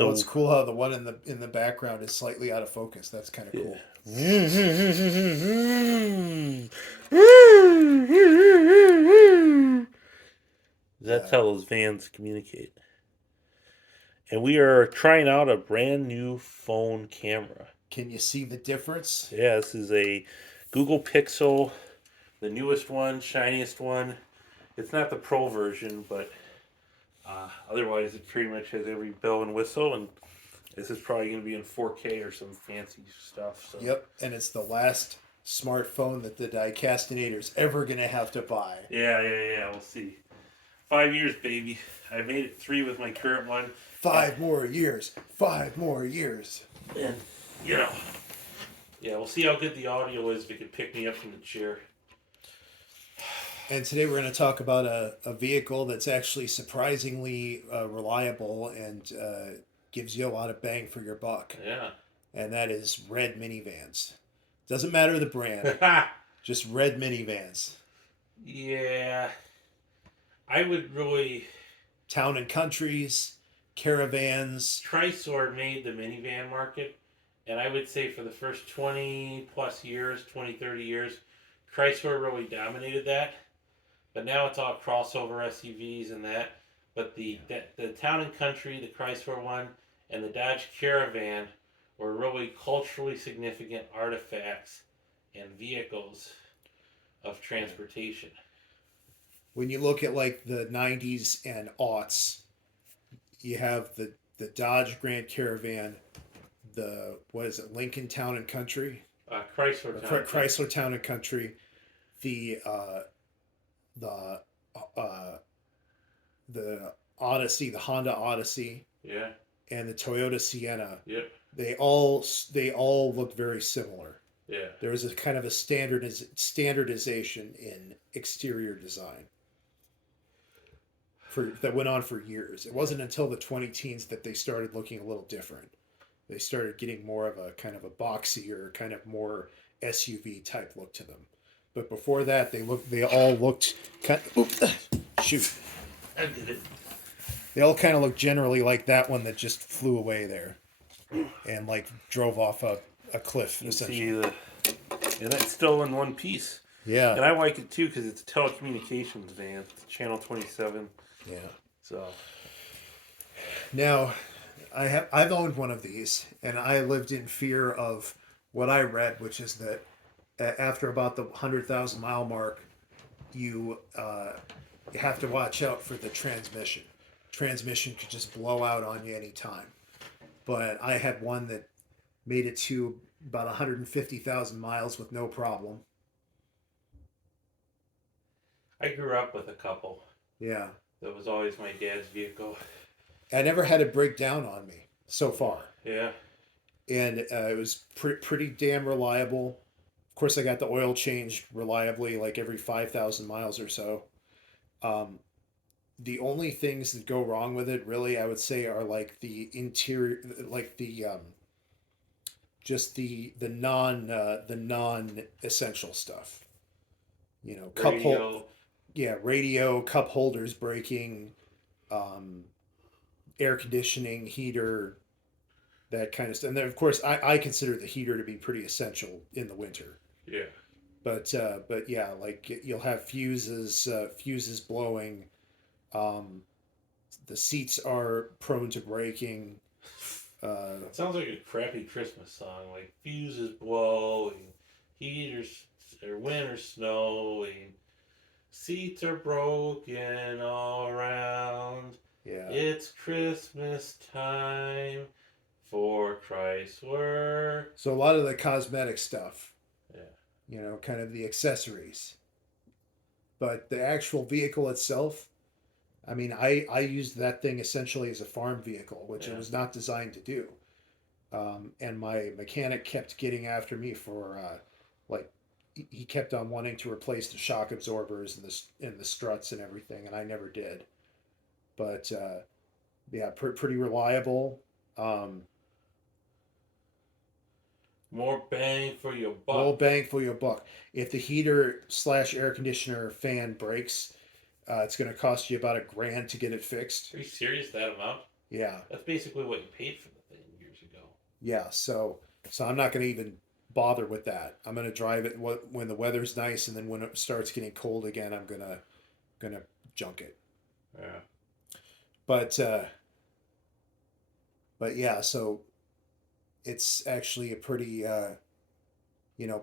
Oh, So it's cool how the one in the background is slightly out of focus. That's kind of yeah. cool. That's Yeah. how those vans communicate. And we are trying out a brand new phone camera. Can you see the difference? Yeah, this is a Google Pixel, the newest one, shiniest one. It's not the Pro version, but otherwise it pretty much has every bell and whistle. And this is probably going to be in 4K or some fancy stuff. So Yep. And it's the last smartphone that the diecastinator's ever gonna have to buy. yeah. We'll see. 5 years, baby. I made it 3 with my current one, and 5 more years. 5 more years. and you know, yeah, we'll see how good the audio is if it can pick me up from the chair. And today we're going to talk about a vehicle that's actually surprisingly reliable and gives you a lot of bang for your buck. Yeah. And that is red minivans. Doesn't matter the brand, just red minivans. Yeah. I would really. Town and countries, caravans. Chrysler made the minivan market, and I would say for the first 20 plus years, 20, 30 years, Chrysler really dominated that. But now it's all crossover SUVs and that. But the town and country, the Chrysler one, and the Dodge Caravan were really culturally significant artifacts and vehicles of transportation. When you look at like the 90s and aughts, you have the Dodge Grand Caravan, the, what is it, Lincoln Town and Country? Chrysler town. Chrysler Town and Country, the the uh, the Odyssey, the Honda Odyssey, Yeah. and the Toyota Sienna. Yep. They all look very similar. Yeah. There was a kind of a standardization in exterior design that went on for years. It wasn't until the 20 teens that they started looking a little different. They started getting more of a kind of a boxier, kind of more SUV type look to them. But before that, they all looked kind of, shoot. I did it. They all kind of looked generally like that one that just flew away there and like drove off a cliff, You essentially. see and that's still in one piece. Yeah. And I like it too because it's a telecommunications van. It's channel 27. Yeah. So Now, I've owned one of these, and I lived in fear of what I read, which is that after about the 100,000 mile mark, you have to watch out for the transmission. Transmission could just blow out on you anytime. But I had one that made it to about 150,000 miles with no problem. I grew up with a couple. Yeah. That was always my dad's vehicle. I never had it break down on me so far. Yeah. And it was pretty damn reliable. Of course, I got the oil changed reliably, like every 5,000 miles or so. The only things that go wrong with it, really, I would say, are like the interior, like the just the non essential stuff. You know, Radio. radio, cup holders breaking, um, air conditioning, heater, that kind of stuff. And then, of course, I consider the heater to be pretty essential in the winter. Yeah. But yeah, like you'll have fuses blowing. The seats are prone to breaking. It sounds like a crappy Christmas song, like fuses blowing, heaters or winter snowing, seats are broken all around. Yeah. It's Christmas time for Chrysler. So a lot of the cosmetic stuff, Yeah. kind of the accessories. But the actual vehicle itself, I mean, I used that thing essentially as a farm vehicle, which it was not designed to do. And my mechanic kept getting after me for, like, he kept on wanting to replace the shock absorbers and the struts and everything, and I never did. But yeah, pretty reliable. More bang for your buck. More bang for your buck. If the heater / air conditioner fan breaks, it's going to cost you about $1,000 to get it fixed. Are you serious, that amount? Yeah. That's basically what you paid for the thing years ago. Yeah. So I'm not going to even bother with that. I'm going to drive it when the weather's nice, and then when it starts getting cold again, I'm gonna junk it. Yeah. But but yeah, so it's actually a pretty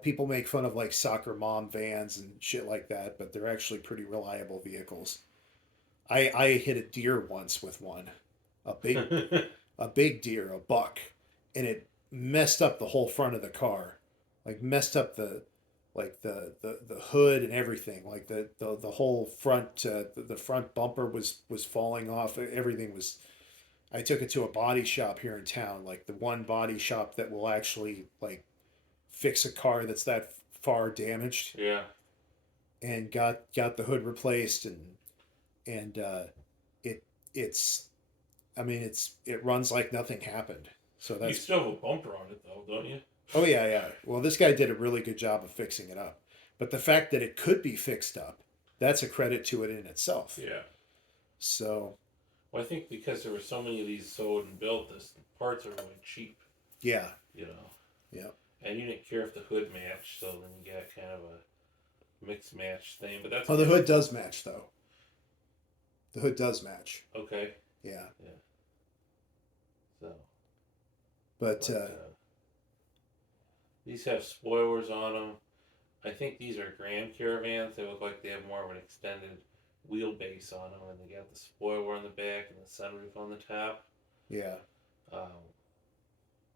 people make fun of like soccer mom vans and shit like that, but they're actually pretty reliable vehicles. I hit a deer once with one, a big a big deer, a buck, and it messed up the whole front of the car, like messed up the hood and everything, like the whole front the front bumper was falling off. Everything was. I took it to a body shop here in town, like the one body shop that will actually like fix a car that's that far damaged, Yeah. and got the hood replaced, and it it's I mean it runs like nothing happened. So You that's still have a bumper on it though, don't you? oh yeah. Well, this guy did a really good job of fixing it up. But the fact that it could be fixed up, that's a credit to it in itself. Yeah. So Well, I think because there were so many of these sold and built, the parts are really cheap. yeah. You know. Yeah. And you didn't care if the hood matched, so then you got kind of a mixed match thing. But that's Oh, the hood does match though. The hood does match. okay. Yeah. Yeah. So. But these have spoilers on them. I think these are Grand Caravans. They look like they have more of an extended wheelbase on them, and they got the spoiler on the back and the sunroof on the top. yeah.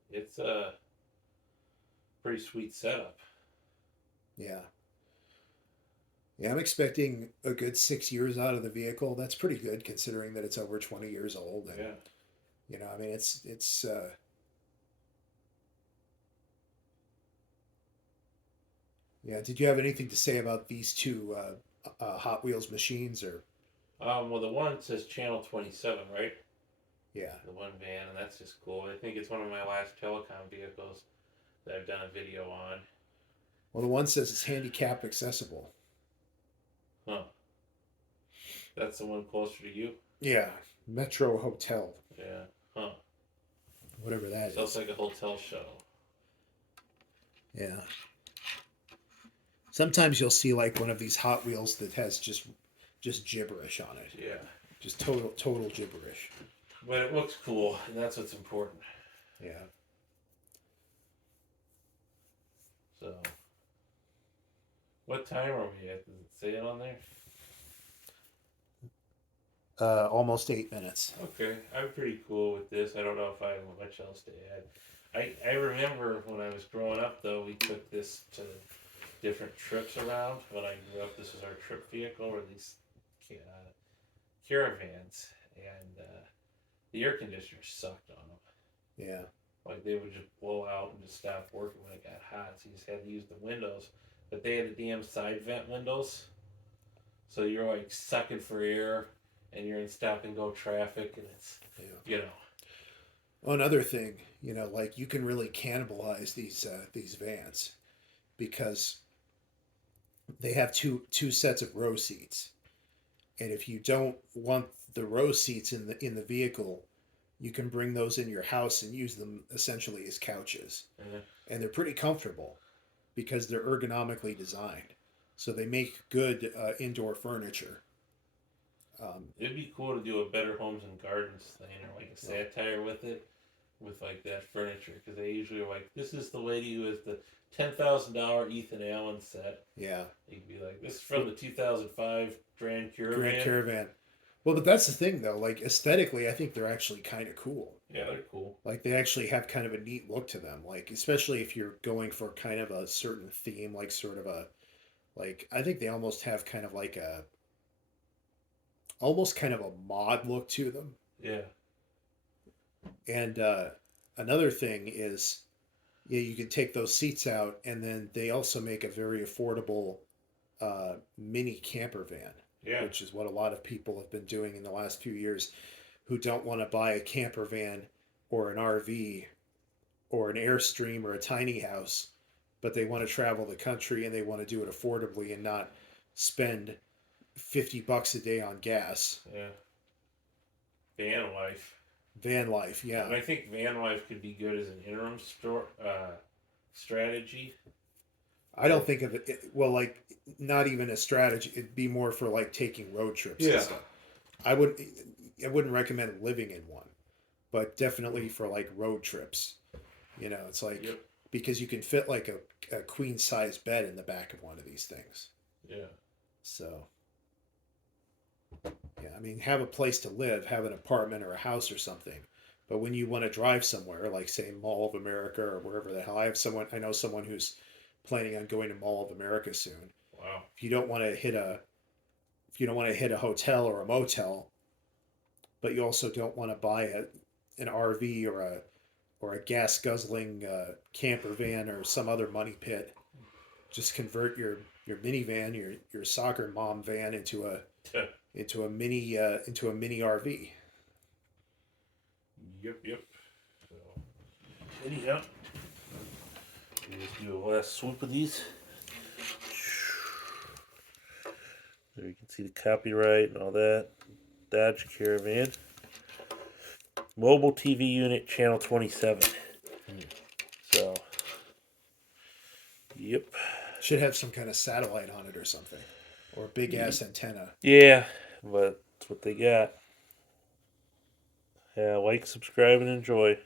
It's a pretty sweet setup. Yeah. Yeah, I'm expecting a good 6 years out of the vehicle. That's pretty good considering that it's over 20 years old. And, Yeah. I mean, it's yeah. Did you have anything to say about these two Hot Wheels machines or? Well, the one says Channel 27, right? Yeah. The one van, and that's just cool. I think it's one of my last telecom vehicles that I've done a video on. Well, the one says it's handicap accessible. Huh. That's the one closer to you? Yeah. Metro Hotel. Yeah. Huh. Whatever that Sounds is. like a hotel shuttle. Yeah. Sometimes you'll see like one of these Hot Wheels that has just gibberish on it. Yeah. Just total gibberish. But it looks cool, and that's what's important. Yeah. So, what time are we at? Does it say it on there? Almost 8 minutes. Okay, I'm pretty cool with this. I don't know if I have much else to add. I remember when I was growing up, though, we took this to different trips around. When I grew up, this was our trip vehicle, or these caravans, and the air conditioner sucked on them. Yeah. Like they would just blow out and just stop working when it got hot. So you just had to use the windows, but they had the damn side vent windows, so you're like sucking for air, and you're in stop and go traffic, and it's Another thing, like you can really cannibalize these vans because they have two sets of row seats, and if you don't want the row seats in the vehicle, you can bring those in your house and use them essentially as couches, and they're pretty comfortable because they're ergonomically designed, so they make good indoor furniture. It'd be cool to do a Better Homes and Gardens thing, or like a satire with it, with like that furniture, because they usually are like, this is the lady who has the $10,000 Ethan Allen set. Yeah. You could be like, this is from the 2005 Grand Caravan. Grand Caravan. Well, but that's the thing though. Like aesthetically, I think they're actually kind of cool. Yeah, they're cool. Like they actually have kind of a neat look to them. Like especially if you're going for kind of a certain theme, like sort of a, like I think they almost have kind of like a, almost kind of a mod look to them. Yeah. And another thing is, yeah, you can take those seats out, and then they also make a very affordable mini camper van. Yeah. Which is what a lot of people have been doing in the last few years, who don't want to buy a camper van or an RV or an Airstream or a tiny house, but they want to travel the country and they want to do it affordably and not spend $50 a day on gas. Yeah. Van life. Van life, And yeah. I think van life could be good as an interim strategy. I don't think of it, well, like, not even a strategy. It'd be more for like taking road trips and Yeah. stuff. I wouldn't recommend living in one, but definitely for like road trips. It's like, Yep. because you can fit like a queen size bed in the back of one of these things. Yeah. So, yeah, I mean, have a place to live, have an apartment or a house or something. But when you want to drive somewhere, like say Mall of America or wherever the hell, I know someone who's planning on going to Mall of America soon. Wow. If you don't want to hit a, if you don't want to hit a hotel or a motel, but you also don't want to buy an RV or a gas guzzling camper van or some other money pit, just convert your minivan, your soccer mom van into a mini RV. Yep. So, anyhow, let's do a last swoop of these. There you can see the copyright and all that. Dodge Caravan. Mobile TV unit, channel 27. So, yep. Should have some kind of satellite on it or something, or a big ass antenna. Yeah, but that's what they got. Yeah, like, subscribe, and enjoy.